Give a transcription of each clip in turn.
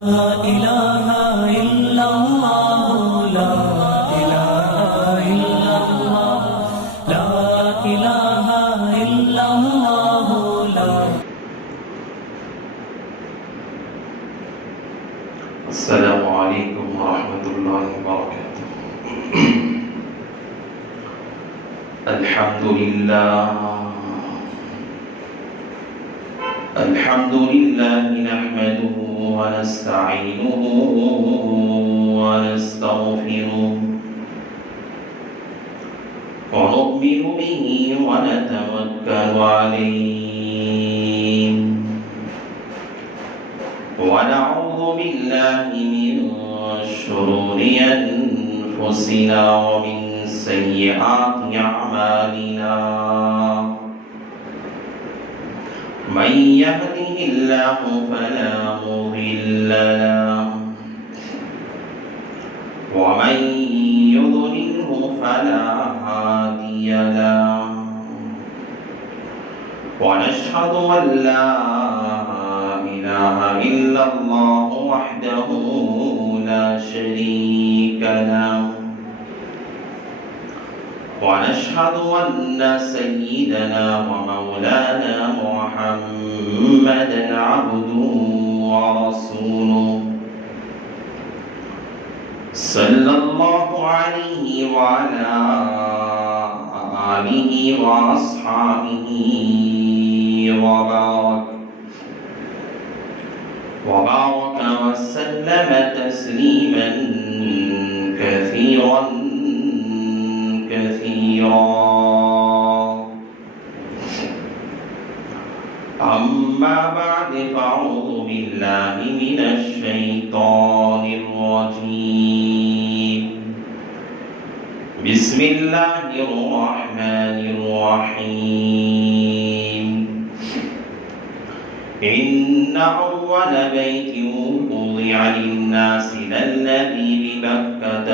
لا إله إلا الله لا إله إلا الله لا إله إلا الله لا. السلام عليكم ورحمة الله وبركاته. الحمد لله نحمده ونستعينه ونستغفره ونؤمن به ونتوكل عليه ونعوذ بالله من شرور أنفسنا ومن سيئات أعمالنا. من يهده الله فلا مضل له ومن يضلله فلا هادي له ونشهد أن لا إله إلا الله وحده لا شريك له ونشهد أن سيدنا ومولانا محمدا عبده ورسوله صلى الله عليه وعلى آله وأصحابه وبارك وسلم تسليما كثيرا. أما بعد فأعوذ بالله من الشيطان الرجيم. بسم الله الرحمن الرحيم. إن أول بيت وضع للناس للذي ببكة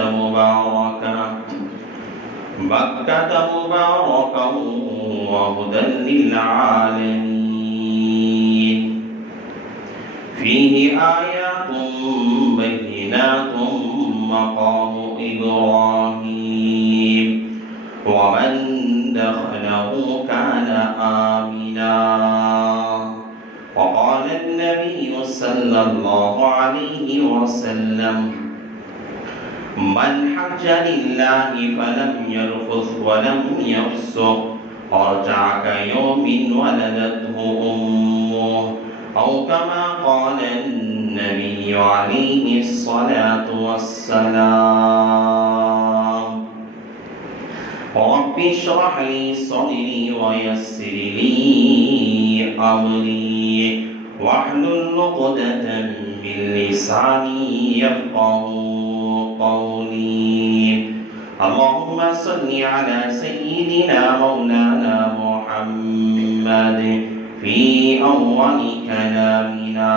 مباركا وهدى للعالمين. فيه آيات بينات مقام إبراهيم ومن دخله كان آمنا. وقال النبي صلى الله عليه وسلم: من حج لله فلم يرفث ولم يفسق رجع كيوم ولدته أمه، أو كما قال النبي عليه الصلاة والسلام. رب اشرح لي صدري ويسر لي أمري واحلل عقدة من لساني يفقهوا قولي. اللهم صل على سيدنا مولانا محمد في أول كلامنا.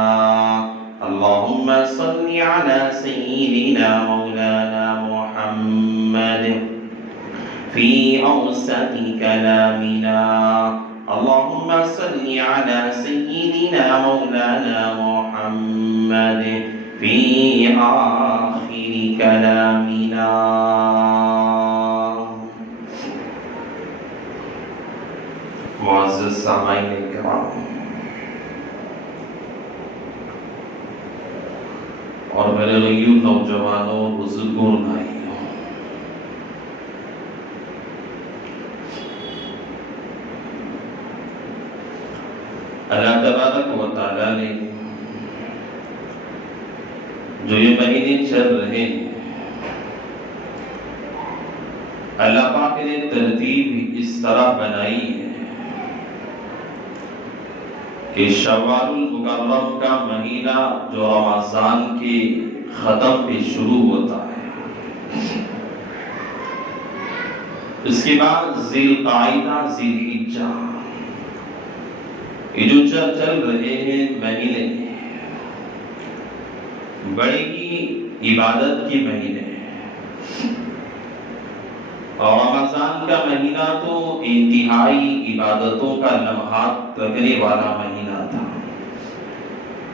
اللهم صل على سيدنا مولانا محمد في أوسط كلامنا. اللهم صل على سيدنا مولانا محمد في آخر كلامنا. معزز سامعین کرام اور میرے غیور نوجوانوں، بزرگوں، بھائیوں، اللہ تبارک و تعالیٰ نے جو یہ مہینے چل رہے ہیں، اللہ پاک نے ترتیب اس طرح بنائی ہے کہ شوال المکرم کا مہینہ جو رمضان کے ختم پہ شروع ہوتا ہے، اس کے بعد ذی القعدہ، ذی الحجہ، یہ جو چل رہے ہیں مہینے بڑی ہی عبادت کے مہینے ہیں. اور رمضان کا مہینہ تو انتہائی عبادتوں کا لمحات رکھنے والا مہینہ تھا.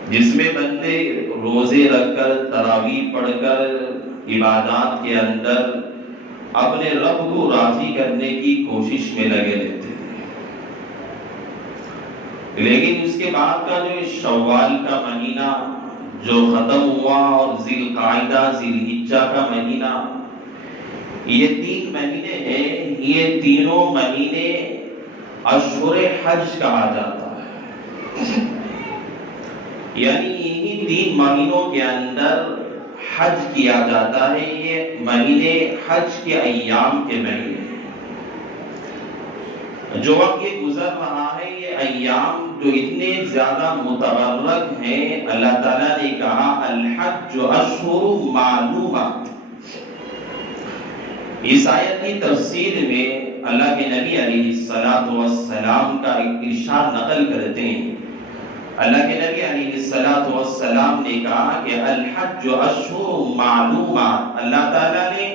جس میں بندے روزے رکھ کر تراویح پڑھ کر عبادات کے اندر اپنے رب کو راضی کرنے کی کوشش میں لگے رہتے ہیں. لیکن اس کے بعد کا جو شوال کا مہینہ جو ختم ہوا اور ذی القعدہ ذی الحجہ کا مہینہ، یہ 3 مہینے ہیں. یہ تینوں مہینے اشہر حج کہا جاتا ہے. یعنی انہی 3 مہینوں کے اندر حج کیا جاتا ہے. یہ مہینے حج کے ایام کے مہینے. جو وقت یہ گزر رہا ہے، یہ ایام جو اتنے زیادہ متبرک ہیں، اللہ تعالیٰ نے کہا الحج اشہر معلومات. اس آیت کی تفسیر میں اللہ کے نبی علیہ السلام کا ایک ارشاد نقل کرتے ہیں. اللہ کے نبی علیہ السلام نے کہا کہ الحج اشہر معلومات. اللہ تعالیٰ نے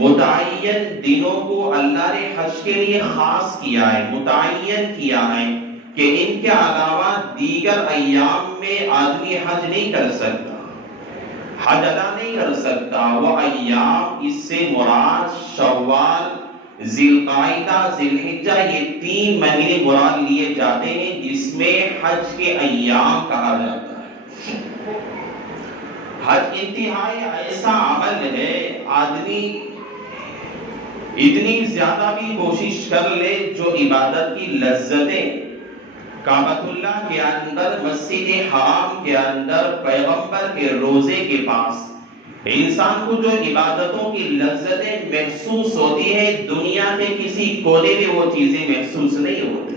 متعین دنوں کو اللہ نے حج کے لیے خاص کیا ہے، متعین کیا ہے کہ ان کے علاوہ دیگر ایام میں آدمی حج نہیں کر سکتا، حج ادا نہیں کر سکتا. وہ ایام اس سے مراد شوال، ذی القعدہ، ذی الحجہ، یہ 3 مہینے مراد لیے جاتے ہیں جس میں حج کے ایام کہا جاتا ہے. حج انتہائی ایسا عمل ہے، آدمی اتنی زیادہ بھی کوشش کر لے جو عبادت کی لذتیں کعبۃ اللہ کے اندر، مسجد حرام کے اندر، پیغمبر کے روزے کے پاس انسان کو جو عبادتوں کی لذتیں محسوس ہوتی ہیں، دنیا کے کسی کونے میں وہ چیزیں محسوس نہیں ہوتی.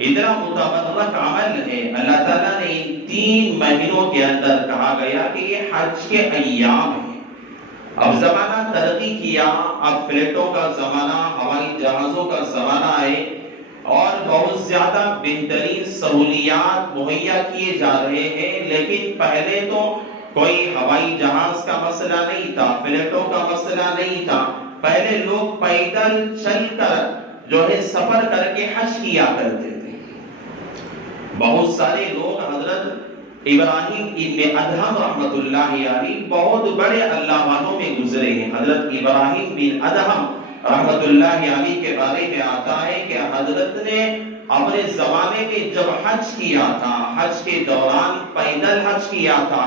اتنا متبرک عمل ہے. اللہ تعالیٰ نے ان 3 مہینوں کے اندر کہا گیا کہ یہ حج کے ایام ہیں. اب زمانہ ترقی کیا، اب فلیٹوں کا زمانہ، ہوائی جہازوں کا زمانہ ہے اور بہت زیادہ بہترین سہولیات مہیا کیے جا رہے ہیں. لیکن پہلے تو کوئی ہوائی جہاز کا مسئلہ نہیں تھا، فلیٹوں کا مسئلہ نہیں تھا. پہلے لوگ پیدل چل کر جو ہے سفر کر کے حج کیا کرتے تھے. بہت سارے لوگ حضرت ابراہیم ابن ادہم رحمت اللہ علیہ بہت بڑے اللہ والوں میں گزرے ہیں. حضرت ابراہیم بن ادہم رحمت اللہ علیہ کے بارے میں آتا ہے کہ حضرت نے اپنے زمانے میں جب حج کیا تھا، حج کے دوران پیدل حج کیا تھا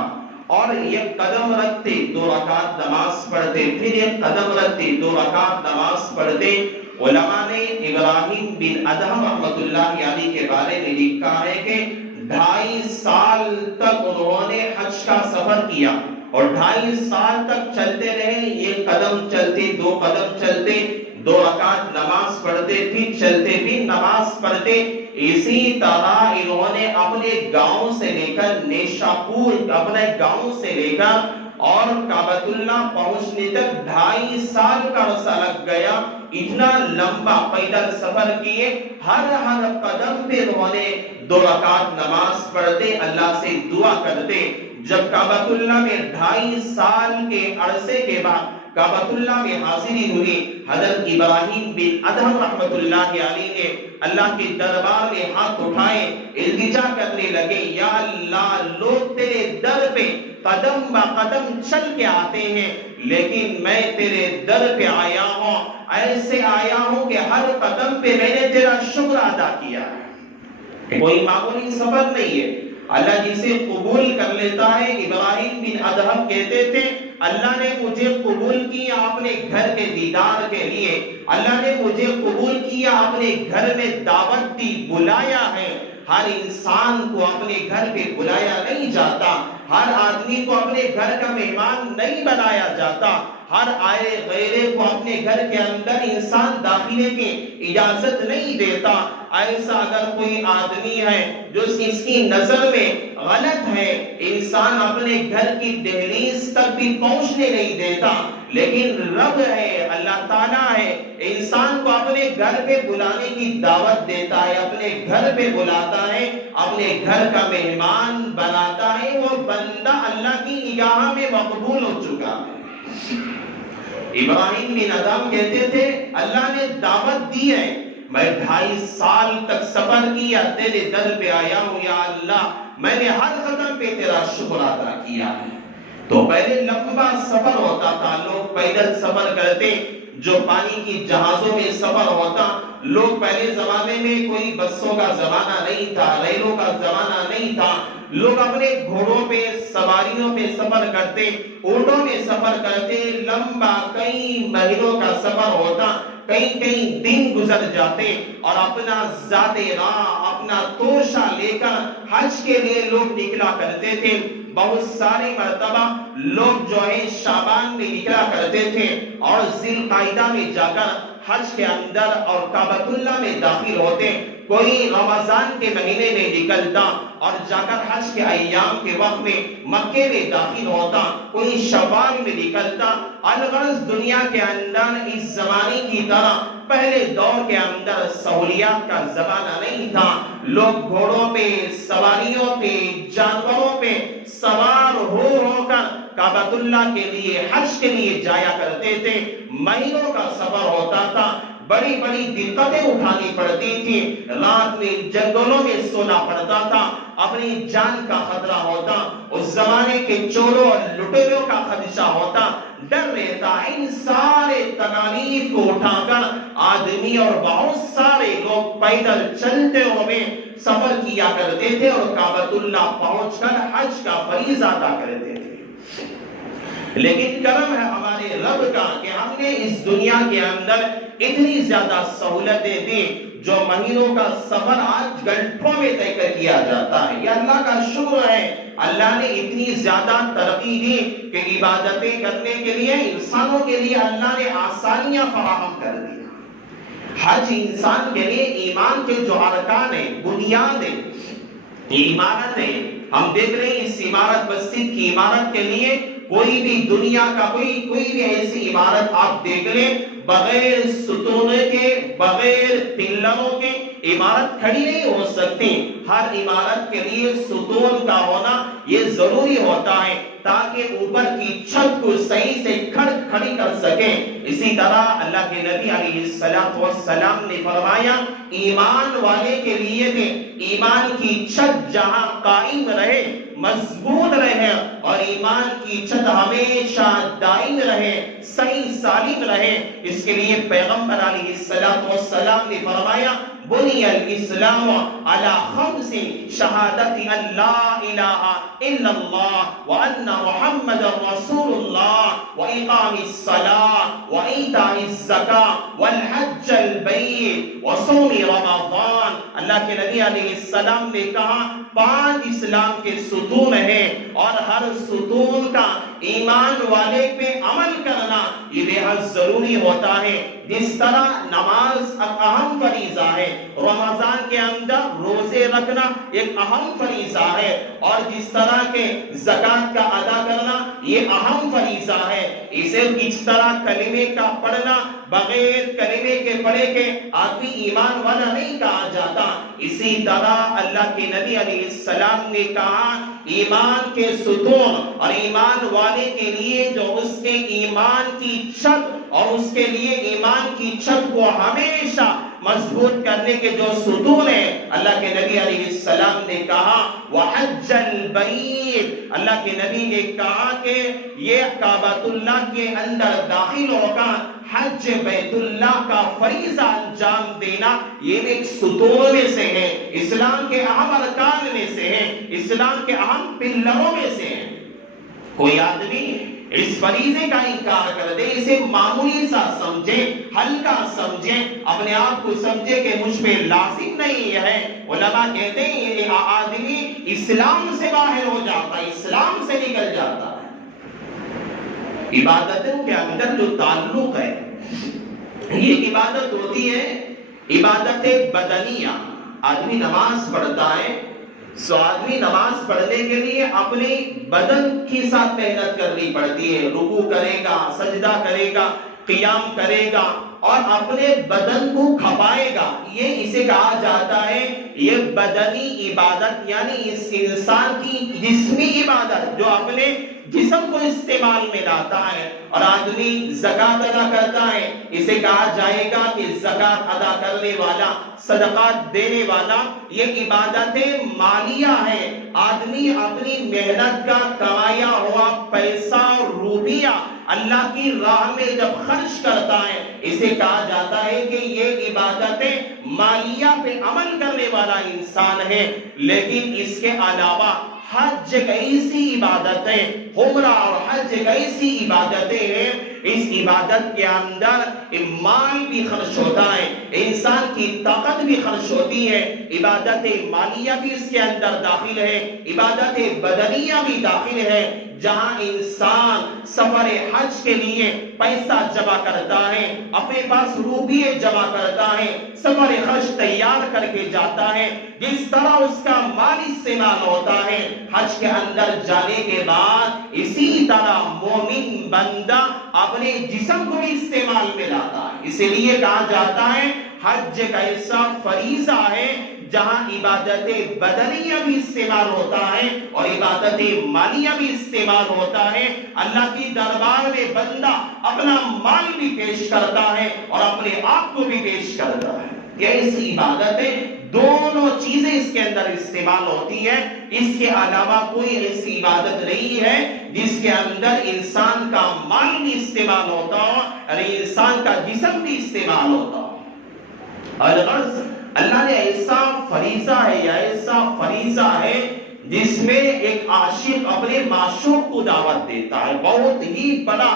اور ایک قدم رکھتے 2 رکعت نماز پڑھتے، پھر ایک قدم رکھتے 2 رکعت نماز پڑھتے. علماء نے ابراہیم بن ادہم رحمت اللہ علیہ کے بارے میں لکھا ہے کہ 2.5 سال تک انہوں نے حج کا سفر کیا اور 2.5 سال تک چلتے رہے. ایک قدم چلتے، 2 قدم چلتے، 2 رکعت نماز پڑھتے، پھر چلتے، پھر نماز پڑھتے. اسی طرح انہوں نے اپنے گاؤں سے لے کر نیشاپور، اپنے گاؤں سے لے کر اور کعبۃ اللہ پہنچنے تک 2.5 سال کا عرصہ لگ گیا. اتنا لمبا پیدل سفر کیے. ہر قدم پہ انہوں نے 2 رکعت نماز پڑھتے، اللہ سے دعا کرتے. جب کعبۃ اللہ میں 2.5 سال کے عرصے کے بعد کعبۃ اللہ میں حاضری ہوئی، حضرت ابراہیم بن ادہم رحمت اللہ علیہ نے اللہ کے دربار میں ہاتھ اٹھائے، التجا کرنے لگے، یا اللہ، لوگ تیرے در پہ قدم با قدم چل کے آتے ہیں، لیکن میں تیرے در پہ آیا ہوں، ایسے آیا ہوں کہ ہر قدم پہ میں نے تیرا شکر ادا کیا ہے. کوئی معمولی سفر نہیں ہے. اللہ جسے قبول کر لیتا ہے. ابراہیم بن ادہم کہتے تھے اللہ نے مجھے قبول کیا اپنے گھر کے دیدار کے لیے، اللہ نے مجھے قبول کیا اپنے گھر میں دعوت دی، بلایا ہے. ہر انسان کو اپنے گھر پہ بلایا نہیں جاتا، ہر آدمی کو اپنے گھر کا مہمان نہیں بنایا جاتا، ہر آئے غیرے کو اپنے گھر کے اندر انسان داخلے کی اجازت نہیں دیتا. ایسا اگر کوئی آدمی ہے جو اس کی نظر میں غلط ہے، انسان اپنے گھر کی دہلیز تک بھی پہنچنے نہیں دیتا. لیکن رب ہے، اللہ تعالیٰ ہے، انسان کو اپنے گھر پہ بلانے کی دعوت دیتا ہے، اپنے گھر پہ بلاتا ہے، اپنے گھر کا مہمان بناتا ہے. وہ بندہ اللہ کی نگاہ میں مقبول ہو چکا ہے. ابراہیم بن ادہم کہتے تھے اللہ نے دعوت دی ہے، میں 2.5 سال تک سفر کیا، تیرے در پہ آیا ہوں، یا اللہ میں نے ہر قدم پہ تیرا شکر ادا کیا ہے۔ تو پہلے لمبا سفر ہوتا تھا، لوگ پیدل سفر کرتے، جو پانی کی جہازوں میں سفر ہوتا، لوگ پہلے زمانے میں کوئی بسوں کا زمانہ نہیں تھا، ریلوں کا زمانہ نہیں تھا، لوگ اپنے گھوڑوں پہ سواریوں پہ سفر کرتے، اونٹوں میں سفر کرتے، لمبا کئی مہینوں کا سفر ہوتا، کئی دن گزر جاتے، اور اپنا ذاتی راہ، اپنا توشہ لے کر حج کے لیے لوگ نکلا کرتے تھے۔ بہت ساری مرتبہ لوگ جو ہے شعبان میں نکلا کرتے تھے اور ذی القعدہ میں جا کر حج کے اندر اور کعبۃ اللہ میں داخل ہوتے، کوئی رمضان کے مہینے میں نکلتا اور جا کر حج کے ایام کے وقت میں مکے میں داخل ہوتا، کوئی شوال میں نکلتا۔ الغرض دنیا کے اندر اس زمانے کی طرح پہلے دور کے اندر سہولیات کا زمانہ نہیں تھا، لوگ گھوڑوں پہ، سواریوں پہ، جانوروں پہ سوار ہو کر کعبۃ اللہ کے لیے، حج کے لیے جایا کرتے تھے، مہینوں کا سفر ہوتا تھا، بڑی بڑی دقتیں اٹھانی پڑتی تھی، رات میں جنگلوں میں سونا پڑتا تھا، اپنی جان کا خطرہ ہوتا، اس زمانے کے چوروں اور لٹیروں کا خدشہ ہوتا، ڈر رہتا۔ ان سارے تکالیف کو اٹھا کر آدمی اور بہت سارے لوگ پیدل چلتے ہوئے سفر کیا کرتے تھے اور کعبۃ اللہ پہنچ کر حج کا فریضہ ادا کرتے تھے۔ لیکن کرم ہے ہمارے رب کا کہ ہم نے اس دنیا کے اندر اتنی زیادہ سہولتیں دی، جو مہینوں کا سفر آج گھنٹوں میں طے کر کیا جاتا ہے۔ یہ اللہ کا شکر ہے، اللہ نے اتنی زیادہ ترقی دی کہ عبادتیں کرنے کے لیے انسانوں کے لیے اللہ نے آسانیاں فراہم کر دی۔ حج انسان کے لیے ایمان کے جو ارکان ہیں، بنیاد ہے، عمارت ہے، ہم دیکھ رہے ہیں اس عمارت مسجد کی عمارت کے لیے کوئی بھی دنیا کا کوئی بھی ایسی عمارت آپ دیکھ لیں، بغیر ستونوں کے، بغیر پلروں کے عمارت کھڑی نہیں ہو سکتی۔ ہر عمارت کے لیے ستون کا ہونا یہ ضروری ہوتا ہے تاکہ اوپر کی چھت کو صحیح سے کھڑی کر سکے۔ اسی طرح اللہ کے نبی علیہ السلام نے فرمایا، ایمان والے کے لیے بھی ایمان کی چھت جہاں قائم رہے، مضبوط رہے، اور ایمان کی چھت ہمیشہ دائم رہے، صحیح سالم رہے، اس کے لیے پیغمبر علیہ السلام نے فرمایا، بنی الاسلام علی خمس، شہادت ان لا الہ الا اللہ وان محمد رسول اللہ واقام الصلاۃ وایتاء الزکاۃ والحج البیت وصوم رمضان۔ اللہ کے نبی علیہ السلام نے کہا 5 اسلام کے ستون ہیں، اور ہر ستون کا ایمان والے پہ عمل کرنا یہ بہت ضروری ہوتا ہے۔ جس طرح نماز اہم فریضہ ہے، رمضان کے اندر روزے رکھنا ایک اہم فریضہ ہے، اور جس طرح کے زکوٰۃ کا ادا کرنا یہ اہم فریضہ ہے، اسے اس طرح کلمے کا پڑھنا، بغیر کلمے کے پڑھے کے آدمی ایمان والا نہیں کہا جاتا۔ اسی طرح اللہ کے نبی علیہ السلام نے کہا، ایمان کے ستون اور ایمان والے کے لیے جو اس کے ایمان کی چھت اور اس کے لیے ایمان کی چھت کو ہمیشہ مضبوط کرنے کے جو ستون ہیں، اللہ کے نبی علیہ السلام نے کہا وحج البیت، اللہ کے نبی نے کہا کہ یہ کعبۃ اللہ کے اندر داخل ہو کر حج بیت اللہ کا فریضہ انجام دینا یہ ایک ستون میں سے ہے، اسلام کے اہم ارکان میں سے ہے، اسلام کے اہم پلروں میں سے ہے۔ کوئی آدمی اس فریضے کا انکار کر دے، اسے معمولی سا سمجھے، ہلکا سمجھے، اپنے آپ کو سمجھے کہ مجھ پہ لازم نہیں ہے، علماء کہتے ہیں یہ آدمی اسلام سے باہر ہو جاتا ہے، اسلام سے نکل جاتا ہے۔ عبادتوں کے اندر جو تعلق ہے، یہ عبادت ہوتی ہے عبادت بدنیہ۔ آدمی نماز پڑھتا ہے، سو آدمی نماز پڑھنے کے لیے اپنے بدن کے ساتھ محنت کرنی پڑتی ہے، رکوع کرے گا، سجدہ کرے گا، قیام کرے گا اور اپنے بدن کو کھپائے گا، یہ اسے کہا جاتا ہے یہ بدنی عبادت، یعنی اس انسان کی جسمی عبادت جو اپنے جسم کو استعمال میں لاتا ہے۔ اور آدمی زکوٰۃ ادا کرتا ہے، اسے کہا جائے گا کہ زکوٰۃ ادا کرنے والا، صدقات دینے والا، یہ عبادت مالیہ ہے، آدمی اپنی محنت کا کمایا ہوا پیسہ اور روپیہ اللہ کی راہ میں جب خرچ کرتا ہے، اسے کہا جاتا ہے کہ یہ عبادتیں مالیہ پہ عمل کرنے والا انسان ہے۔ لیکن اس کے علاوہ حج ایک ایسی عبادت ہے، عمرہ اور حج ایک ایسی عبادتیں ہیں، اس عبادت کے اندر مال بھی خرچ ہوتا ہے، انسان کی طاقت بھی خرچ ہوتی ہے، عبادت مالیہ بھی اس کے اندر داخل ہے، عبادت بدنیہ بھی داخل ہے، جہاں انسان سفر حج کے لیے پیسہ جمع کرتا ہے، اپنے پاس روپیے جمع کرتا ہے، سفر حج تیار کر کے جاتا ہے، جس طرح اس کا مال استعمال ہوتا ہے حج کے اندر جانے کے بعد، اسی طرح مومن بندہ اپنے جسم کو بھی استعمال میں لاتا ہے۔ اسی لیے کہا جاتا ہے حج ایک ایسا فریضہ ہے جہاں عبادت بدنیہ بھی استعمال ہوتا ہے اور عبادت مالیہ بھی استعمال ہوتا ہے۔ اللہ کی دربار میں بندہ اپنا مال بھی پیش کرتا ہے اور اپنے آپ کو بھی پیش کرتا ہے۔ ایسی عبادتیں دونوں چیزیں اس کے اندر استعمال ہوتی ہے، اس کے علاوہ کوئی ایسی عبادت نہیں ہے جس کے اندر انسان کا مال بھی استعمال ہوتا ہو اور انسان کا جسم بھی استعمال ہوتا ہو۔ الغرض اللہ نے ایسا فریضہ ہے یا ایسا فریضہ ہے جس میں ایک عاشق اپنے معشوق کو دعوت دیتا ہے، بہت ہی بڑا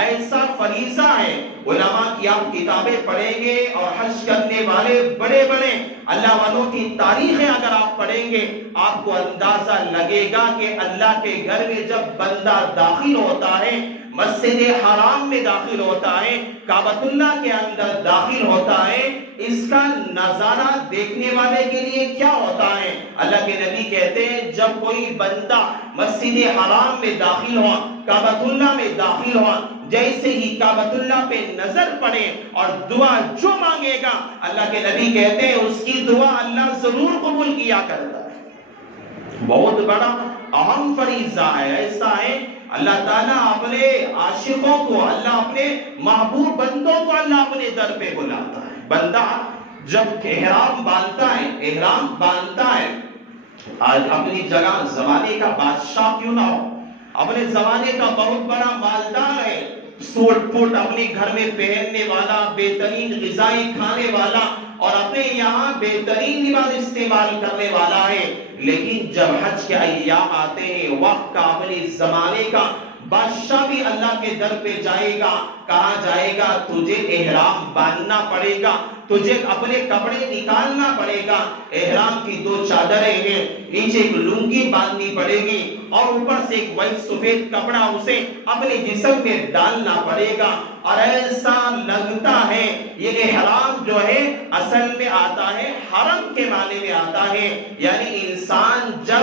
ایسا فریضہ ہے۔ علماء کی آپ کتابیں پڑھیں گے اور حج کرنے والے بڑے بڑے اللہ والوں کی تاریخیں اگر آپ پڑھیں گے، آپ کو اندازہ لگے گا کہ اللہ کے گھر میں جب بندہ داخل ہوتا ہے، مسجد حرام میں داخل ہوتا ہے، کعبۃ اللہ کے اندر داخل ہوتا ہے، اس کا نظارہ دیکھنے والے کے لیے کیا ہوتا ہے؟ اللہ کے نبی کہتے ہیں جب کوئی بندہ مسجد حرام میں داخل ہوا، کعبۃ اللہ میں داخل ہوا، جیسے ہی کعبۃ اللہ پہ نظر پڑے اور دعا جو مانگے گا، اللہ کے نبی کہتے ہیں اس کی دعا اللہ ضرور قبول کیا کرتا ہے۔ بہت بڑا اہم فریضہ ہے، ایسا ہے اللہ تعالیٰ اپنے عاشقوں کو، اللہ اپنے محبوب بندوں کو اللہ اپنے در پہ بلاتا ہے۔ بندہ جب احرام باندھتا ہے، آج اپنی جگہ زمانے کا بادشاہ کیوں نہ ہو، اپنے زمانے کا بہت بڑا مالدار ہے، سوٹ پوٹ اپنے گھر میں پہننے والا، بہترین غذائیں کھانے والا اور اپنے یہاں بہترین لباس استعمال کرنے والا ہے، لیکن جب حج کے ایام آتے ہیں، وقت کا، اپنے زمانے کا بادشاہ بھی اللہ کے در پہ جائے گا، کہا جائے گا تجھے احرام باندھنا پڑے گا، تجھے اپنے کپڑے نکالنا پڑے گا، احرام کی 2 چادریں ہیں، نیچے ایک لنگی باندھنی پڑے گی اور اوپر سے ایک وائٹ سفید کپڑا اسے اپنے جسم میں ڈالنا پڑے گا، اور ایسا لگتا ہے یہ احرام جو ہے اصل میں آتا ہے حرم کے معنی میں آتا ہے، یعنی انسان جب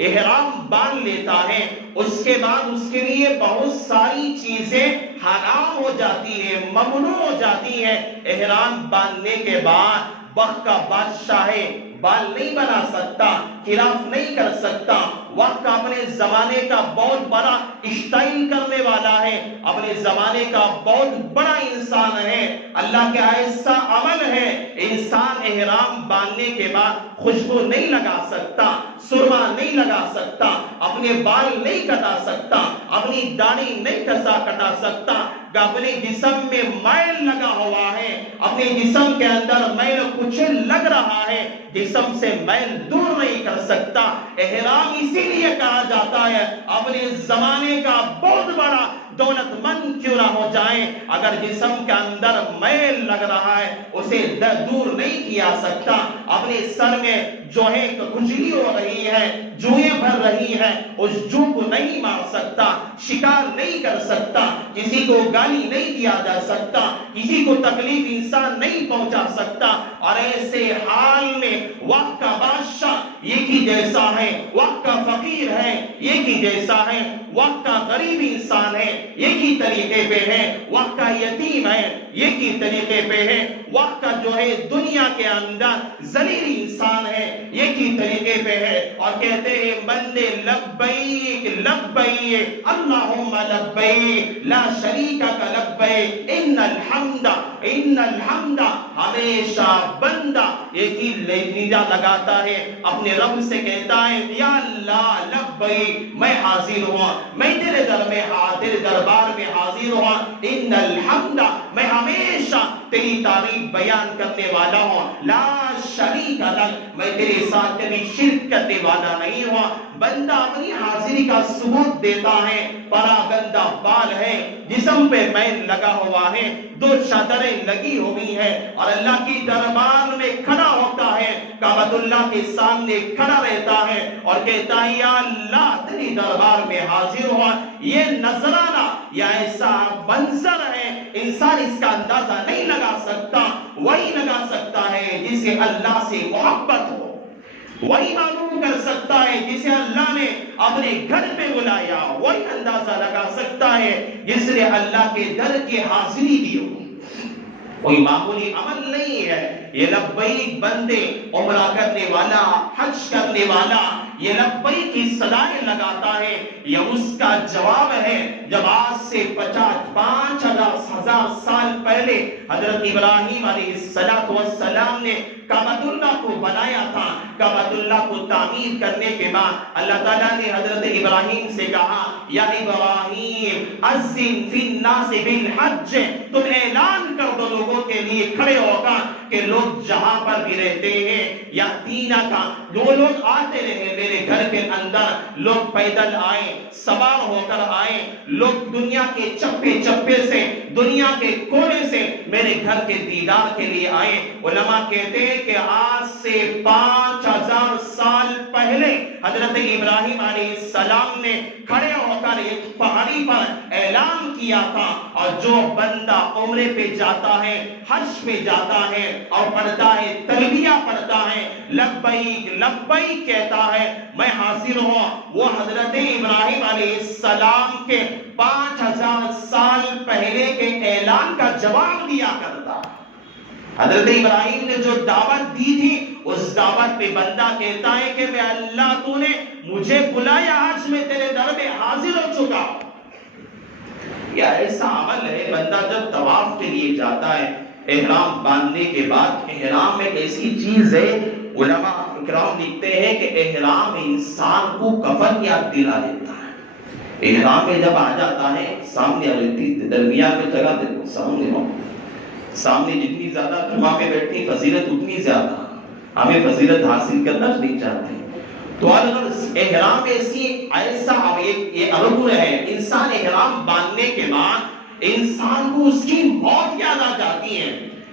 احرام باندھ لیتا ہے اس کے بعد اس کے لیے بہت ساری چیزیں حرام ہو جاتی ہیں، ممنوع ہو جاتی ہیں۔ احرام باندھنے کے بعد وقت کا بادشاہ ہے، بال نہیں بنا سکتا، خلاف نہیں کر سکتا، وقت کا اپنے زمانے کا بہت بڑا اسٹائل کرنے والا ہے، اپنے زمانے کا بہت بڑا انسان ہے، اللہ کا ایسا عمل ہے، انسان احرام باندھنے کے بعد خوشبو نہیں لگا سکتا، سرما نہیں لگا سکتا، اپنے بال نہیں کٹا سکتا، اپنی داڑھی نہیں کٹا سکتا، اپنے جسم میں میل لگا ہوا ہے، اپنے جسم کے اندر میل کچھ لگ رہا ہے، جسم سے میل دور نہیں کر سکتا۔ احرام اسی لیے کہا جاتا ہے اپنے زمانے کا بہت بڑا دولت مند کیوں نہ ہو جائے، اگر جسم کے اندر میل لگ رہا ہے اسے دور نہیں کیا سکتا، اپنے سر میں جو ہے کھجلی ہو رہی ہے، جوئیں بھر رہی ہے، اس جو کو نہیں مار سکتا، شکار نہیں کر سکتا، کسی کو گالی نہیں دیا جا سکتا، کسی کو تکلیف انسان نہیں پہنچا سکتا، اور ایسے حال میں وقت کا بادشاہ ایک ہی جیسا ہے، وقت کا فقیر ہے ایک ہی جیسا ہے، وقت کا غریب انسان ہے ایک ہی طریقے پہ ہے، وقت کا یتیم ہے ایک ہی طریقے پہ ہے، وقت کا جو ہے دنیا کے اندر ذلیل انسان ہے ایک ہی طریقے پہ ہے، اور کہتے ہیں بندے لبیک لبیک اللہم لبیک لا شریک لبیک ان الحمد ہمیشہ بندہ ایک ہی ندا لگاتا ہے، اپنے رب سے کہتا ہے یا اللہ لبیک، میں حاضر ہوں، میں تیرے دربار میں حاضر ہوں، ان الحمد، میں ہمیشہ تیری تعریف بیان کرنے والا ہوں، لا شریک لک، میں تیرے ساتھ کبھی شرک کرنے والا نہیں ہوں۔ بندہ اپنی حاضری کا ثبوت دیتا ہے، پرا گندہ بال ہے، جسم پہ میل لگا ہوا ہے، 2 چادریں لگی ہوئی ہے، اور اللہ کی دربار میں کھڑا ہوتا ہے، کعبۃ اللہ کے سامنے کھڑا رہتا ہے اور کہتا ہے یا اللہ تیری دربار میں حاضر ہوا۔ یہ نذرانہ یا ایسا منظر ہے، انسان اس کا اندازہ نہیں لگا سکتا، وہی لگا سکتا ہے جسے اللہ سے محبت ہو، وہی معلوم کر سکتا ہے جسے اللہ نے اپنے گھر پہ بلایا، وہی اندازہ لگا سکتا ہے جس نے اللہ کے در کی حاضری دی ہو۔ کوئی معمولی عمل نہیں ہے یہ لبیک بندے، عمرہ کرنے والا، حج کرنے والا یہ لبیک کی صدائیں لگاتا ہے، یہ اس کا جواب ہے جب آج سے 5,000 سال پہلے حضرت ابراہیم علیہ السلام نے کعبۃ اللہ کو بنایا تھا۔ کعبۃ اللہ کو تعمیر کرنے کے بعد اللہ تعالیٰ نے حضرت ابراہیم سے کہا یا ابراہیم اذن فی الناس بالحج، تم اعلان کر دو لوگوں کے لیے کھڑے ہوگا کہ لوگ جہاں پر بھی رہتے ہیں یا تینا کا جو لوگ آتے رہے میرے گھر کے اندر، لوگ پیدل آئے، سوار ہو کر آئے، لوگ دنیا کے چپے چپے سے، دنیا کے کونے سے میرے گھر کے دیدار کے لیے آئے۔ علماء کہتے ہیں کہ آج سے 5,000 سال پہلے حضرت ابراہیم علیہ السلام نے کھڑے ہو کر ایک پہاڑی پر اعلان کیا تھا، اور جو بندہ عمرے پہ جاتا ہے، حج پہ جاتا ہے اور پڑھتا ہے، تلبیہ پڑھتا ہے، لبیک لبیک کہتا ہے، میں حاضر ہوں، وہ حضرت ابراہیم علیہ السلام کے 5,000 سال پہلے کے اعلان کا جواب دیا کرتا۔ حضرت ابراہیم نے جو دعوت دی تھی اس دعوت پہ بندہ کہتا ہے کہ میں اللہ تو نے مجھے بلایا، آج میں تیرے در میں حاضر ہو چکا۔ یہ ایسا عمل ہے، بندہ جب طواف کے لیے جاتا ہے احرام باندھنے کے بعد، احرام ایک ایسی چیز ہے، علماء اکرام لکھتے ہیں کہ احرام انسان کو کفن یاد دلا دیتا ہے۔ احرام میں جب آ جاتا ہے سامنے درمیان میں جگہ دیکھو، سامنے جتنی زیادہ جمعہ میں بیٹھتی فضیلت اتنی زیادہ، ہمیں فضیلت حاصل کرنا نہیں چاہتے، تو اگر احرام ایسا یہ رکن ہے، انسان احرام باندھنے کے بعد انسان کو اس کی موت یاد آ جاتی ہے۔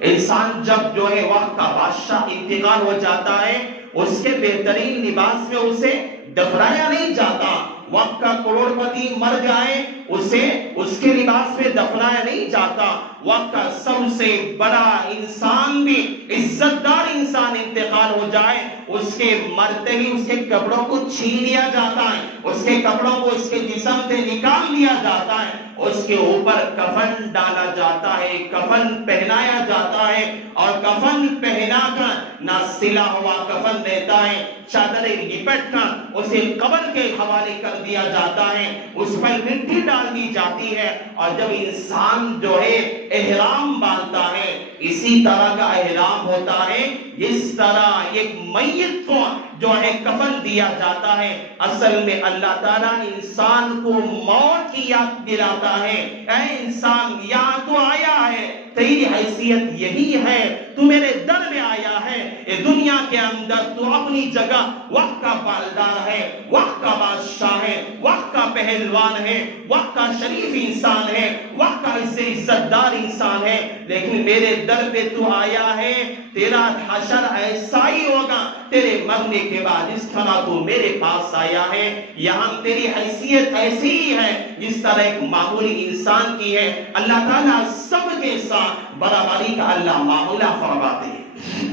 انسان جب جو ہے وقت کا بادشاہ انتقال ہو جاتا ہے، اس کے بہترین لباس میں اسے دفنایا نہیں جاتا، وقت کا کروڑ پتی مر جائے اسے اس کے لباس میں دفنایا نہیں جاتا، وقت کا سب سے بڑا انسان بھی عزت دار انسان انتقال ہو جائے، اس کے مرتے ہی اس کے کپڑوں کو چھین لیا جاتا ہے، اس کے کپڑوں کو اس کے جسم سے نکال لیا جاتا ہے، اس کے اوپر کفن ڈالا جاتا ہے، کفن پہنایا جاتا ہے، اور کفن پہنا کر نہ سلا ہوا کفن دیتا ہے، چادریں لپٹ کر اسے قبر کے حوالے کر دیا جاتا ہے، اس پر مٹی ڈال دی جاتی ہے، اور جب انسان جو ہے احرام باندھتا ہے اسی طرح کا احرام ہوتا ہے جس طرح ایک میت کو جو ہے کفن دیا جاتا ہے۔ اصل میں اللہ تعالیٰ انسان کو موت کی یاد دلاتا ہے، اے انسان یہاں تو آیا ہے، تیری حیثیت یہی ہے، تو میرے در میں آیا ہے، یہ دنیا کے اندر تو اپنی جگہ وقت کا بالدار ہے، وقت کا بادشاہ ہے، وقت کا پہلوان ہے، وقت کا شریف انسان ہے، وقت کا عزت دار انسان ہے، لیکن میرے در پہ تو آیا ہے، تیرا حشر ایسا ہی ہوگا تیرے مرنے کے بعد جس طرح تو میرے پاس آیا ہے، یہاں تیری حیثیت ایسی ہی ہے جس طرح ایک معمولی انسان کی ہے۔ اللہ تعالیٰ سب کے ساتھ برابری کا اللہ معاملہ فرماتے ہیں۔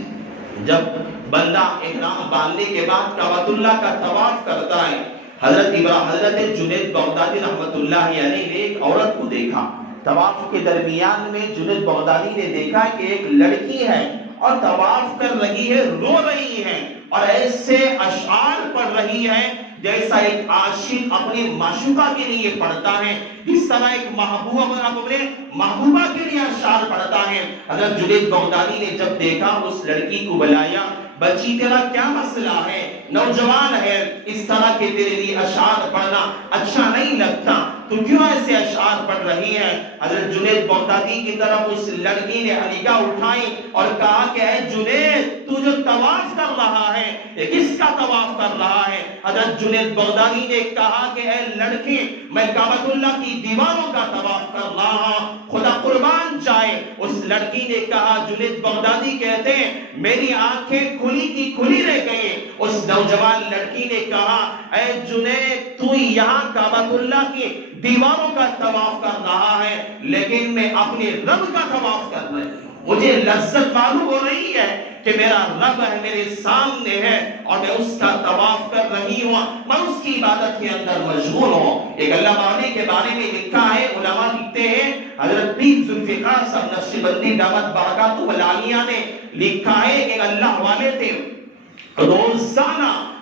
جب بندہ احرام باندھنے کے بعد کعبۃ اللہ کا طواف کرتا ہے، حضرت جنید بغدادی رحمت اللہ علیہ نے ایک عورت کو دیکھا، طواف کے درمیان میں جنید بغدادی نے دیکھا کہ ایک لڑکی ہے اور طواف کر رہی ہے، رو رہی ہے اور ایسے اشعار پڑھ رہی ہے جیسا ایک عاشق اپنی معشوقہ کے لیے پڑھتا ہے، اس طرح ایک محبوبہ کے لیے اشعار پڑھتا ہے۔ حضرت جنید بغدادی نے جب دیکھا، اس لڑکی کو بلایا، بچی تیرا کیا مسئلہ ہے؟ نوجوان ہے، اس طرح کے تیرے لیے اشعار پڑھنا اچھا نہیں لگتا، تو کیوں ایسے اشعار پڑھ رہی ہے؟ حضرت جنید بغدادی کی طرف اس لڑکی نے نگاہ اٹھائی اور کہا کہ اے جنید، تو جو طواف کر رہا ہے یہ کس کا طواف کر رہا ہے؟ حضرت جنید بغدادی نے کہا کہ اے لڑکی، میں کعبۃ اللہ کی دیواروں کا طواف کر رہا ہوں، خدا قربان جائے۔ اس لڑکی نے کہا، جنید بغدادی کہتے ہیں میری آنکھیں کھلی کی کھلی رہ گئی۔ اس نوجوان لڑکی نے کہا، اے جنید، تو یہاں کعبۃ اللہ کی دیواروں کا طواف کر رہا ہے، لیکن میں اپنے رب کا طواف کر رہی ہوں۔ مجھے لذت معلوم ہو رہی ہے کہ میرا رب ہے، میرے سامنے ہے اور میں اس کا طواف کر رہی ہوں، میں اس کی عبادت کے اندر مشغول ہوں۔ ایک اللہ والے کے بارے میں لکھا ہے، علماء لکھتے ہیں، حضرت پیر ذوالفقار صاحب نقشبندی دعوت برکاتہ العالیہ نے لکھا ہے کہ اللہ والے تھے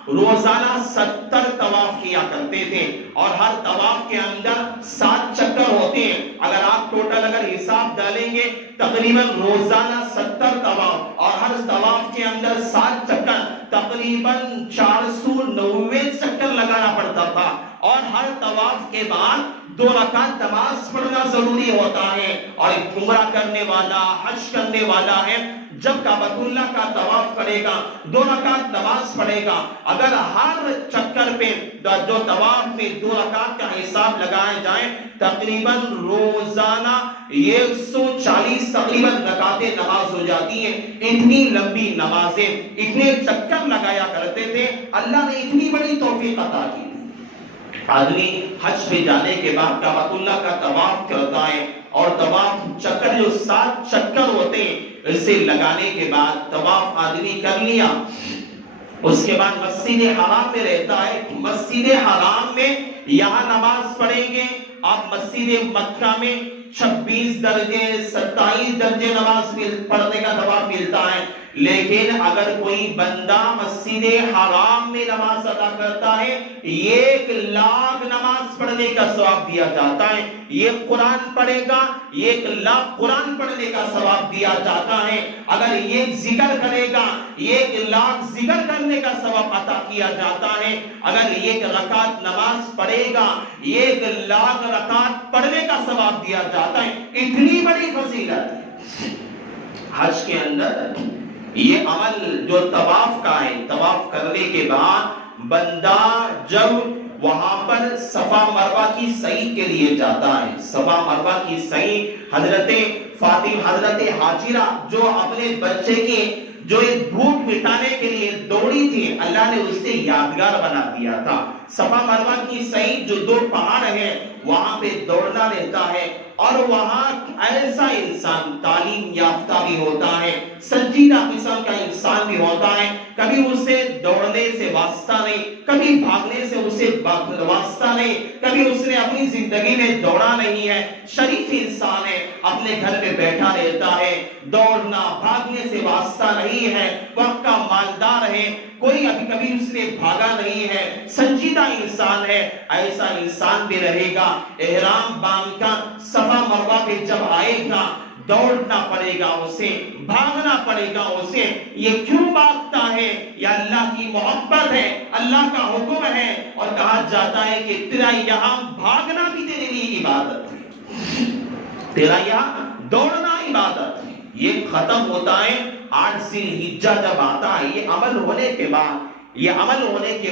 روزانہ 70 طواف کیا کرتے تھے، اور ہر طواف کے اندر 7 چکر ہوتے ہیں۔ اگر آپ ٹوٹل حساب ڈالیں گے تقریباً روزانہ 70 طواف، اور ہر طواف کے اندر 7 چکر، تقریباً 490 چکر لگانا پڑتا تھا، اور ہر طواف کے بعد 2 رکعت نماز پڑھنا ضروری ہوتا ہے۔ اور ایک عمرہ کرنے والا، حج کرنے والا ہے، جب کعبۃ اللہ کا طواف کرے گا 2 رکعت نماز پڑھے گا، اگر ہر چکر پہ جو طواف میں 2 رکعت کا حساب لگائے جائیں، تقریباً روزانہ 140 تقریباً رکعتیں نماز ہو جاتی ہیں۔ اتنی لمبی نمازیں، اتنے چکر لگایا کرتے تھے، اللہ نے اتنی بڑی توفیق عطا کی۔ آدمی حج پہ جانے کے بعد کعبۃ اللہ کا طواف کرتا ہے، اور طواف چکر جو 7 چکر ہوتے ہیں، اسے لگانے کے بعد طواف آدمی کر لیا، اس کے بعد مسجد حرام میں رہتا ہے۔ مسجد حرام میں یہاں نماز پڑھیں گے، آپ مسجد مکہ میں 26 درجے 27 درجے نماز پڑھنے کا ثواب ملتا ہے، لیکن اگر کوئی بندہ مسجد حرام میں نماز ادا کرتا ہے 1,00,000 نماز پڑھنے کا ثواب دیا جاتا ہے۔ یہ قرآن پڑھے گا 1,00,000 قرآن پڑھنے کا ثواب دیا جاتا ہے۔ اگر یہ ذکر کرے گا 1,00,000 ذکر کرنے کا ثواب عطا کیا جاتا ہے۔ اگر 1 رکعت نماز پڑھے گا 1,00,000 رکعت پڑھنے کا ثواب دیا جاتا ہے۔ اتنی بڑی فضیلت ہے حج کے اندر۔ یہ عمل جو طواف کا ہے، طواف کرنے کے بعد بندہ جب وہاں پر صفا مروہ کی سعی کے لیے جاتا ہے، صفا مروہ کی سعی حضرت فاطمہ، حضرت حاجرہ جو اپنے بچے کی جو ایک بھوک مٹانے کے لیے دوڑی تھی، اللہ نے اسے یادگار بنا دیا تھا۔ صفا مروہ کی سعی جو 2 پہاڑ ہیں وہاں پہ دوڑنا رہتا ہے، اور وہاں ایسا انسان تعلیم یافتہ بھی ہوتا ہے، سنجیدہ قسم کا انسان بھی ہوتا ہے، کبھی اسے دوڑنے سے واسطہ نہیں، کبھی بھاگنے سے اسے واسطہ نہیں، کبھی اس نے اپنی زندگی میں دوڑا نہیں ہے، شریف انسان ہے، اپنے گھر میں بیٹھا رہتا ہے، دوڑنا بھاگنے سے واسطہ نہیں ہے، وقت کا مالدار ہے، کوئی ابھی کبھی اس نے بھاگا نہیں ہے، سنجیدہ انسان ہے، ایسا انسان بھی رہے گا۔ احرام باندھ کر صفا مروہ پہ جب آئے گا دوڑنا پڑے گا اسے، بھاگنا پڑے گا اسے۔ یہ کیوں بھاگتا ہے؟ یہ اللہ کی محبت ہے، اللہ کا حکم ہے، اور کہا جاتا ہے کہ تیرا یہاں بھاگنا بھی تیرے لیے عبادت ہے، تیرا یہاں دوڑنا عبادت ہے۔ یہ ختم ہوتا ہے 8 ذی الحجہ جب آتا ہے، یہ عمل ہونے کے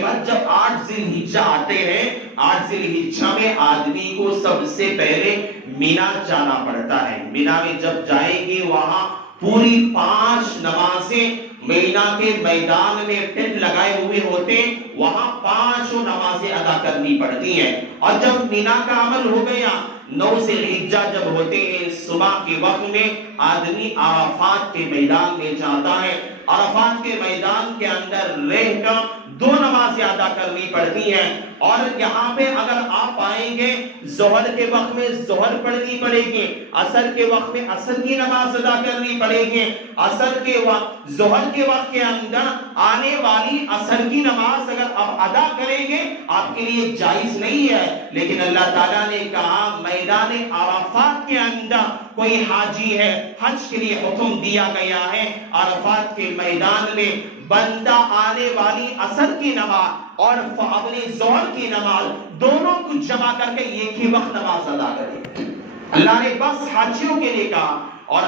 بعد جب 8 ذی الحجہ آتے ہیں، 8 ذی الحجہ میں آدمی کو سب سے پہلے مینا جانا پڑتا ہے۔ مینا میں جب جائیں گے وہاں پوری 5 نمازیں مینا کے میدان میں ٹینٹ لگائے ہوئے ہوتے ہیں، وہاں 5 نمازیں ادا کرنی پڑتی ہیں۔ اور جب مینا کا عمل ہو گیا، 9 ذی الحجہ جب ہوتے ہیں، صبح کے وقت میں آدمی عرفات کے میدان میں جاتا ہے، عرفات کے میدان کے اندر رہ کر 2 نمازیں ادا کرنی پڑتی ہیں۔ اور یہاں پہ اگر آپ آئیں گے ظہر کے وقت میں ظہر پڑھنی پڑے گی، عصر کے وقت میں عصر کی نماز ادا کرنی پڑے گی، عصر کے وقت ظہر کے وقت کے اندر آنے والی عصر کی نماز اگر آپ ادا کریں گے آپ کے لیے جائز نہیں ہے، لیکن اللہ تعالیٰ نے کہا میدان عرفات کے اندر کوئی حاجی ہے، حج کے لیے حکم دیا گیا ہے، عرفات کے میدان میں بندہ آنے والی عصر کی نماز اور اپنے ظہر کی نماز دونوں کو جمع کر کے ایک ہی وقت نماز ادا کرے. اللہ نے بس حاجیوں کے لیے کہا. اور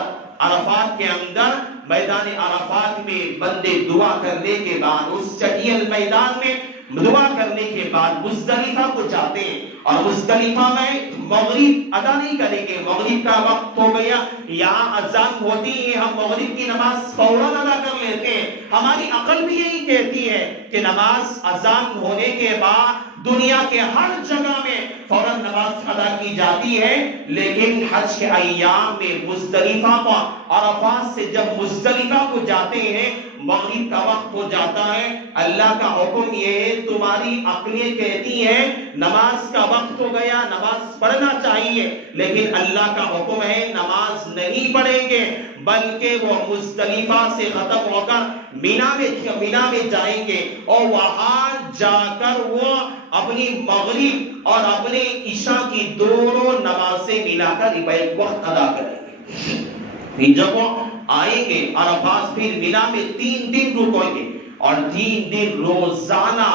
عرفات کے اندر میدان عرفات میں بندے دعا کرنے کے بعد اس چٹیل میدان میں دعا کرنے کے بعد مزدلفہ کو جاتے ہیں اور مزدلفہ میں مغرب ادا نہیں کریں گے. مغرب کا وقت ہو گیا, یہاں اذان ہوتی ہے, ہم مغرب کی نماز فوراً ادا کر لیتے ہیں. ہماری عقل بھی یہی کہتی ہے کہ نماز اذان ہونے کے بعد دنیا کے ہر جگہ میں فوراً نماز ادا کی جاتی ہے. لیکن حج کے ایام میں مزدلفہ کو عرفات سے جب مزدلفہ کو جاتے ہیں مغرب کا وقت ہو جاتا ہے. اللہ کا حکم یہ ہے, تمہاری عقلیں کہتی ہیں نماز کا وقت ہو گیا, نماز پڑھنا چاہیے, لیکن اللہ کا حکم ہے نماز نہیں پڑھیں گے بلکہ وہ مزدلفہ سے ختم ہو کر مینا میں جائیں گے اور وہاں جا کر وہ اپنی مغرب اور اپنے عشاء کی دونوں نمازیں ملا کر ایک وقت ادا کریں گے. جب وہ آئیں گے عرفات پھر مینا میں 3 دن رکیں گے اور 3 دن روزانہ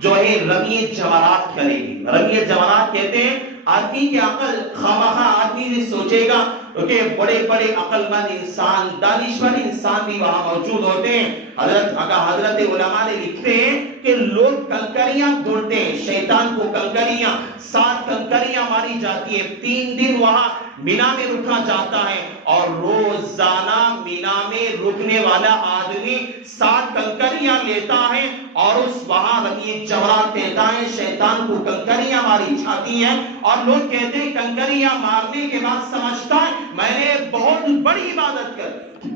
جو ہے رمی جمرات کریں گے. رمی جمرات کہتے ہیں آدمی کی عقل خواہاں آدمی نے سوچے گا کہ بڑے بڑے عقل مند انسان, دانشور انسان بھی وہاں موجود ہوتے ہیں. حضرت علماء نے لکھتے ہیں کہ لوگ کنکریاں ڈھونڈتے ہیں, شیطان کو کنکریاں 7 کنکریاں ماری جاتی ہیں. 3 دن وہاں مینا میں رکھا جاتا ہے اور روزانہ مینا میں رکنے والا آدمی 7 کنکریاں لیتا ہے اور اس وہاں رمی جمرات دیتا ہے. شیطان کو کنکریاں ماری جاتی ہیں اور لوگ کہتے ہیں کنکریاں مارنے کے بعد سمجھتا ہے میں نے بہت بڑی عبادت کر دی.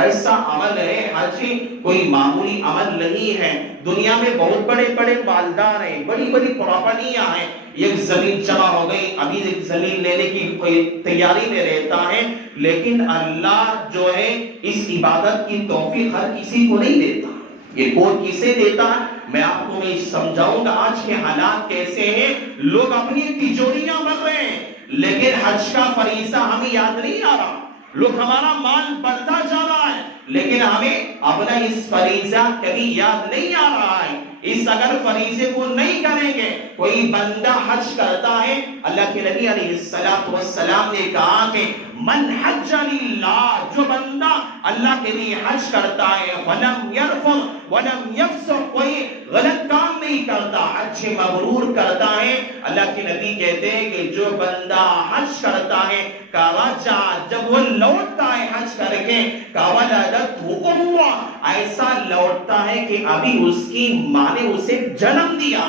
ایسا عمل ہے, حج کوئی معمولی عمل نہیں ہے. دنیا میں بہت بڑے بڑے مالدار ہیں, بڑی بڑی پراپرٹیاں ہیں, ایک زمین جمع ہو گئی, ابھی ایک زمین لینے کی کوئی تیاری میں رہتا ہے, لیکن اللہ جو ہے اس عبادت کی توفیق ہر کسی کو نہیں دیتا. یہ کوئی کسے دیتا ہے میں آپ کو میں سمجھاؤں گا. آج کے حالات کیسے ہیں, لوگ اپنی تجوریاں بھر رہے ہیں لیکن حج کا فریضہ ہمیں یاد نہیں آ رہا. لوگ ہمارا مال بڑھتا جا رہا ہے لیکن ہمیں اپنا اس فریضہ کبھی یاد نہیں آ رہا ہے. اس اگر فریضے کو نہیں کریں گے, کوئی بندہ حج کرتا ہے, اللہ کے نبی علیہ السلام نے کہا کہ من حج للہ, جو بندہ اللہ کے لیے حج کرتا ہے, ولم یرفث ولم یفسق, کوئی غلط کام نہیں کرتا, حج مبرور کرتا ہے. اللہ کے نبی کہتے ہیں کہ جو بندہ حج کرتا ہے کاوجا, جب وہ لوٹتا ہے حج کر کے, کاولدتہ امہ, ایسا لوٹتا ہے کہ ابھی اس کی ماں نے اسے جنم دیا.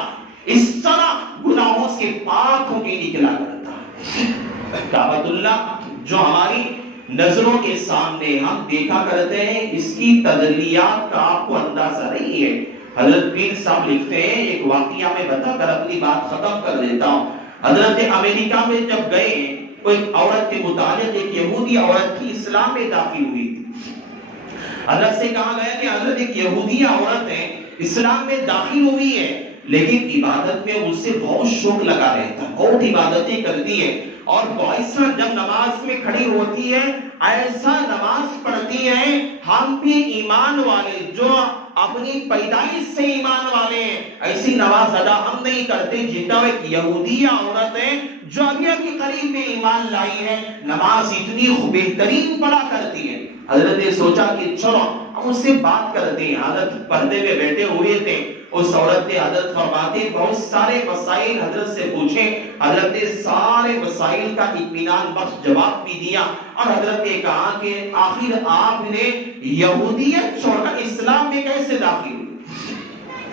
اس طرح گناہوں سے پاک ہو کے نکلا کرتا ہے. کعبۃ اللہ جو ہماری نظروں کے سامنے ہم دیکھا کرتے ہیں, اس کی تجلیات کا آپ کو اندازہ نہیں ہے. حضرت پیر صاحب لکھتے ہیں, ایک واقعہ میں بتا کر اپنی بات ختم کر دیتا ہوں. حضرت امریکہ میں جب گئے, ایک عورت کے متعلق, ایک یہودی عورت کی اسلام میں داخل ہوئی تھی. حضرت سے کہا گیا کہ حضرت ایک یہودی عورت ہے, اسلام میں داخل ہوئی ہے, لیکن عبادت میں اس سے بہت شوق لگا رہتا, بہت عبادتیں کرتی ہے اور ایسا جب نماز میں کھڑی ہوتی ہے ایسا نماز پڑھتی ہے ہم بھی ایمان والے جو اپنی پیدائش سے ایمان والے ہیں ایسی نماز ادا ہم نہیں کرتے جتنا ایک یہودیہ عورت ہے جو ابھی ابھی قریب میں ایمان لائی ہے, نماز اتنی بہترین پڑھا کرتی ہے. حضرت نے سوچا کہ چلو ہم اس سے بات کرتے ہیں. حضرت پردے میں بیٹھے ہوئے تھے, اس عورت نے حضرت فرماتے بہت سارے مسائل حضرت سے پوچھے. حضرت نے سارے مسائل کا اطمینان بخش جواب بھی دیا اور حضرت نے کہا کہ آخر آپ نے یہودیت چھوڑ کر اسلام میں کیسے داخل ہوئے؟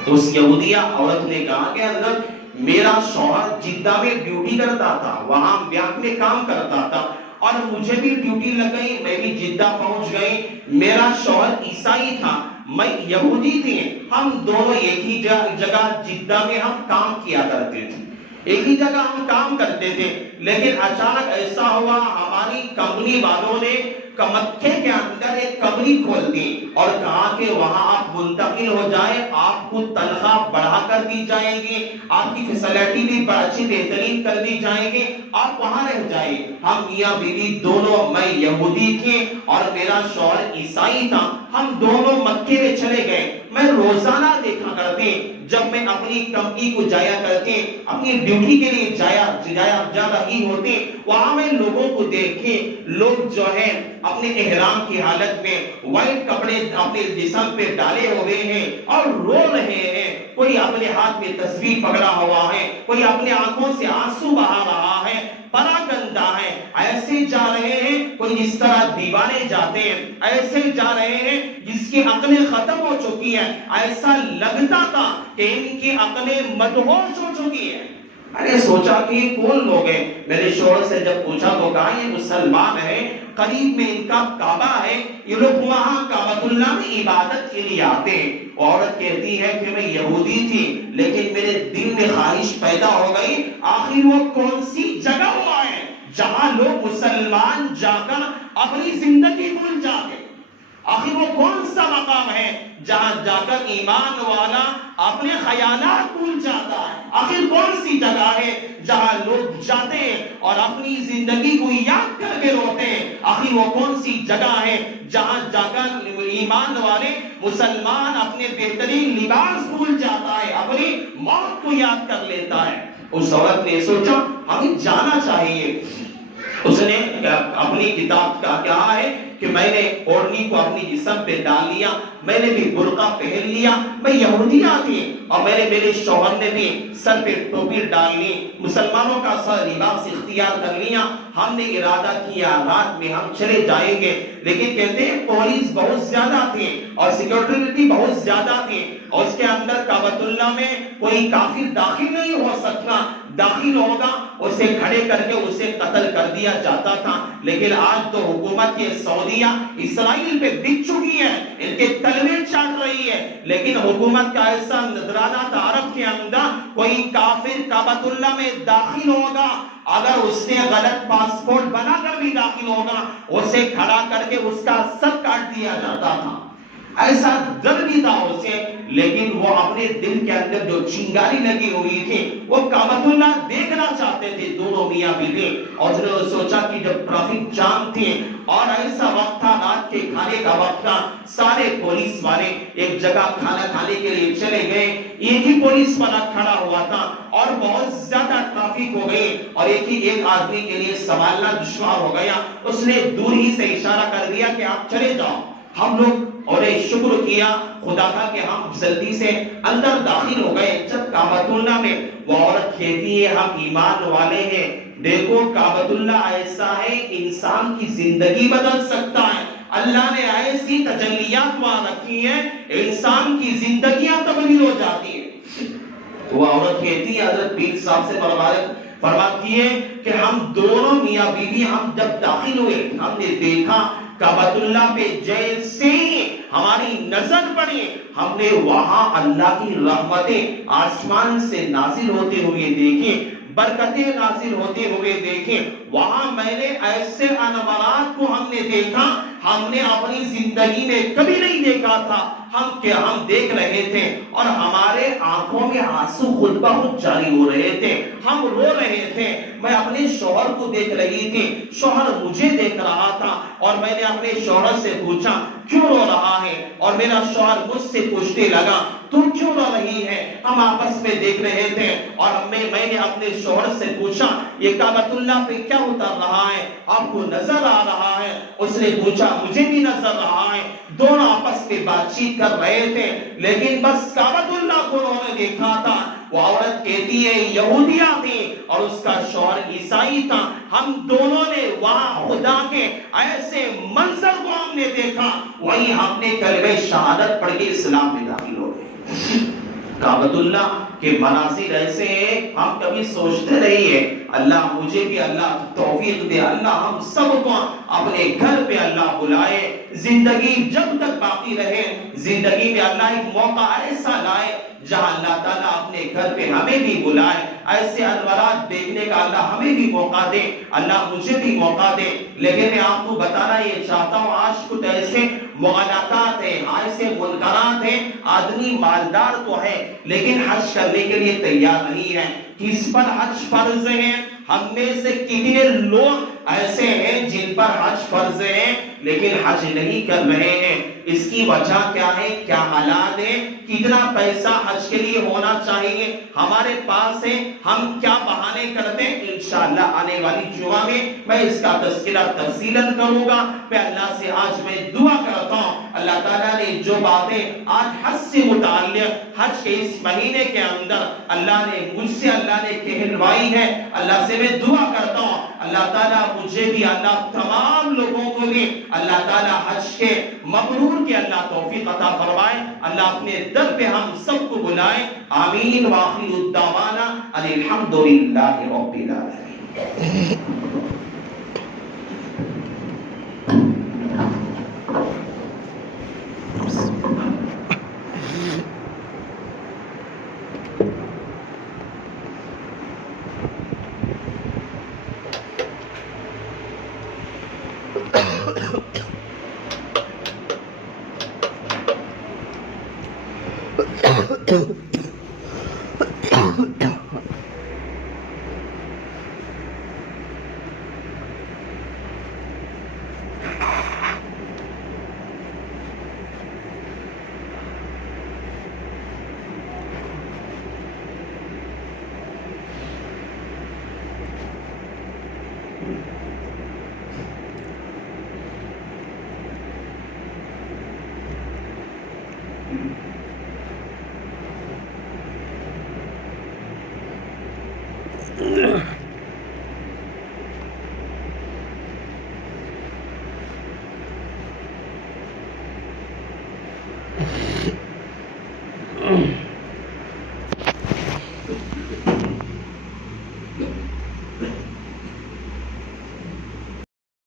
تو اس یہودیہ عورت نے کہا کہ حضرت میرا شوہر جدہ میں ڈیوٹی کرتا تھا, وہاں بینک میں کام کرتا تھا اور مجھے بھی ڈیوٹی لگ گئی, میں بھی جدہ پہنچ گئی. میرا شوہر عیسائی تھا, میں یہودی تھی, ہم دونوں ایک ہی جگہ جدہ میں ہم کام کیا کرتے تھے, ایک ہی جگہ ہم کام کرتے تھے. لیکن اچانک ایسا ہوا ہماری کمپنی والوں نے مکے کے اندر ایک کمری کھول دی اور کہا کہ وہاں آپ منتقل ہو جائیں, آپ کو تنخواہ بڑھا کر دی جائے گی, آپ کی فیسلٹی بھی اچھی بہترین کر دی جائے گی, آپ وہاں رہ جائیں. ہم میاں بیوی دونوں, میں یہودی تھی اور میرا شوہر عیسائی تھا, ہم دونوں مکے میں چلے گئے. میں روزانہ دیکھا کرتے جب میں اپنی کمپنی کو جایا کرتے, اپنی ڈیوٹی کے لیے جا رہی ہوتے, وہاں میں لوگوں کو دیکھے, لوگ جو ہے اپنے احرام کی حالت میں وائٹ کپڑے اپنے جسم پہ ڈالے ہوئے ہیں اور رو رہے ہیں. کوئی اپنے ہاتھ میں تسبیح پکڑا ہوا ہے, کوئی اپنے آنکھوں سے آنسو بہا رہا ہے, پراگندہ ہے, ایسے جا رہے ہیں کوئی جس طرح دیوانے جاتے ہیں, ایسے جا رہے ہیں جس کی عقلیں ختم ہو چکی ہیں. ایسا لگتا تھا کہ ان کی عقلیں مدہوش ہو چکی ہیں. میں نے سوچا کہ یہ کون لوگ ہیں. میرے شوہر سے جب پوچھا تو کہا یہ مسلمان ہیں, قریب میں ان کا کعبہ ہے, یہ لوگ وہاں کعبۃ اللہ میں عبادت کے لیے آتے ہیں. عورت کہتی ہے کہ میں یہودی تھی لیکن میرے دل میں خواہش پیدا ہو گئی, آخر وہ کون سی جگہ ہوا ہے جہاں لوگ مسلمان جا کر اپنی زندگی بھول جاتے, آخر وہ کون سا مقام ہے جہاں جا کر ایمان والا اپنے خیالات بھول جاتا ہے, آخر کون سی جگہ ہے جہاں لوگ جاتے ہیں اور اپنی زندگی کو یاد کر کے روتے ہیں, آخر وہ کون سی جگہ ہے جہاں جا کر ایمان والے مسلمان اپنے بہترین لباس بھول جاتا ہے, اپنی موت کو یاد کر لیتا ہے. اس عورت نے سوچا ہمیں جانا چاہیے. اس نے اپنی کتاب کا کہا ہے کہ میں نے اوڑھنی کو اپنی جسم پہ ڈال لیا, میں نے بھی برقع پہن لیا, میں یہودیہ تھی اور میرے شوہر نے بھی سر پہ ٹوپی ڈال لی, مسلمانوں کا سر لباس اختیار کر لیا. ہم نے ارادہ کیا رات میں ہم چلے جائیں گے, لیکن کہتے ہیں پولیس بہت زیادہ تھی اور سیکورٹی بہت زیادہ تھی, اور اس کے اندر کعبۃ اللہ میں کوئی کافر داخل نہیں ہو سکتا, داخل ہوگا اسے کھڑے کر کے اسے قتل کر دیا جاتا تھا. لیکن آج تو حکومت یہ سعودیہ اسرائیل پہ بک چکی ہے, ان کے تلوے چاٹ رہی ہے, لیکن حکومت کا ایسا نذرانہ تھا عرب کے اندر کوئی کافر کعبۃ اللہ میں داخل ہوگا, اگر اس نے غلط پاسپورٹ بنا کر بھی داخل ہوگا اسے کھڑا کر کے اس کا سر کاٹ دیا جاتا تھا. ایسا ڈر بھی تھا اسے, لیکن وہ اپنے دل کے اندر جو چنگاری لگی ہوئی تھی وہ کعبۃ اللہ دیکھنا چاہتے تھے دونوں میاں بیوی. اور انہوں نے سوچا کہ جب ٹریفک جام تھی اور ایسا وقت تھا رات کے کھانے کا وقت تھا, سارے پولیس والے ایک جگہ کھانا کھانے کے لیے چلے گئے, ایک ہی پولیس والا کھڑا ہوا تھا اور بہت زیادہ ٹریفک ہو گئی اور ایک آدمی کے لیے سنبھالنا دشوار ہو گیا. اس نے دور ہی سے اشارہ کر دیا کہ آپ چلے جاؤ. ہم لوگ اور شکر کیا خدا کا کہ ہم جلدی سے اندر داخل ہو گئے. جب کعبۃ اللہ میں وہ عورت کہتی ہے ہم ایمان والے ہیں, دیکھو کعبۃ اللہ ایسا ہے انسان کی زندگی بدل سکتا ہے, اللہ نے ایسی تجلیات وہاں رکھی ہیں انسان کی زندگیاں تبدیل ہو جاتی ہیں. وہ عورت کہتی ہے حضرت پیر صاحب سے فرماتی ہے کہ ہم دونوں میاں بیوی ہم جب داخل ہوئے ہم نے دیکھا کعبۃ اللہ پہ جیسے ہی ہماری نظر پڑی ہم نے وہاں اللہ کی رحمتیں آسمان سے نازل ہوتے ہوئے دیکھی, برکتیں نازل ہوتے ہوئے دیکھیں. وہاں میں نے ایسے انوارات کو ہم نے دیکھا ہم نے اپنی زندگی میں کبھی نہیں دیکھا تھا. ہم دیکھ رہے تھے اور ہمارے آنکھوں میں آنسو خود بخود جاری ہو رہے تھے, ہم رو رہے تھے. میں اپنے شوہر کو دیکھ رہی تھی, شوہر مجھے دیکھ رہا تھا اور میں نے اپنے شوہر سے پوچھا کیوں رو رہا ہے, اور میرا شوہر مجھ سے پوچھنے لگا تم کیوں رو رہی ہے. ہم آپس میں دیکھ رہے تھے اور میں نے اپنے شوہر سے پوچھا یہ کعبۃ اللہ پہ کیا اتر رہا ہے, آپ کو نظر آ رہا ہے. اس نے پوچھا مجھے بھی نظر رہا ہے. دونوں آپس میں بات چیت کر رہے تھے لیکن بس کعبۃ اللہ کو انہوں نے دیکھا تھا. وہ عورت کہتی ہے یہودیہ تھی اور اس کا شوہر عیسائی تھا. ہم دونوں نے وہاں خدا کے ایسے منظر کو ہم نے دیکھا, وہیں ہم نے کلمہ شہادت پڑھ کے اسلام میں داخل ہو گئے. کعبۃ اللہ کے مناظر ایسے ہیں ہم کبھی سوچتے رہیے. اللہ مجھے بھی اللہ توفیق دے, اللہ ہم سب کو اپنے گھر پہ اللہ بلائے. زندگی جب تک باقی رہے زندگی میں اللہ ایک موقع ایسا لائے جہاں اللہ تعالیٰ اپنے گھر پہ ہمیں بھی بلائے، ایسے انوارات دیکھنے کا اللہ ہمیں بھی موقع دے، اللہ مجھے بھی موقع دے۔ لیکن میں آپ کو بتانا یہ چاہتا ہوں، آج کچھ ایسے مغالطات ہیں، ایسے منکرات ہیں، آدمی مالدار تو ہے لیکن حج کرنے کے لیے تیار نہیں ہے۔ کس پر حج فرض ہے؟ ہم میں سے کتنے لوگ ایسے ہیں جن پر حج فرض ہے لیکن حج نہیں کر رہے ہیں؟ اس کی وجہ کیا ہے؟ کیا حالات ہے؟ کتنا پیسہ حج کے لیے ہونا چاہیے ہمارے پاس ہے؟ ہم کیا بہانے کرتے ہیں؟ انشاءاللہ آنے والی جمعہ میں اس کا تذکرہ تفصیلاً کروں گا۔ میں اللہ سے آج میں دعا کرتا ہوں، اللہ تعالیٰ نے جو باتیں آج حج سے متعلق حج کے اس مہینے کے اندر اللہ نے مجھ سے اللہ نے کہلوائی ہے، اللہ سے میں دعا کرتا ہوں اللہ تعالیٰ مجھے بھی، اللہ تمام لوگوں کو بھی اللہ تعالیٰ حج کے مبرور کے اللہ توفیق عطا فرمائے، اللہ اپنے در پہ ہم سب کو بلائے۔ آمین وآخر الدعوانا ان الحمدللہ رب العالمین۔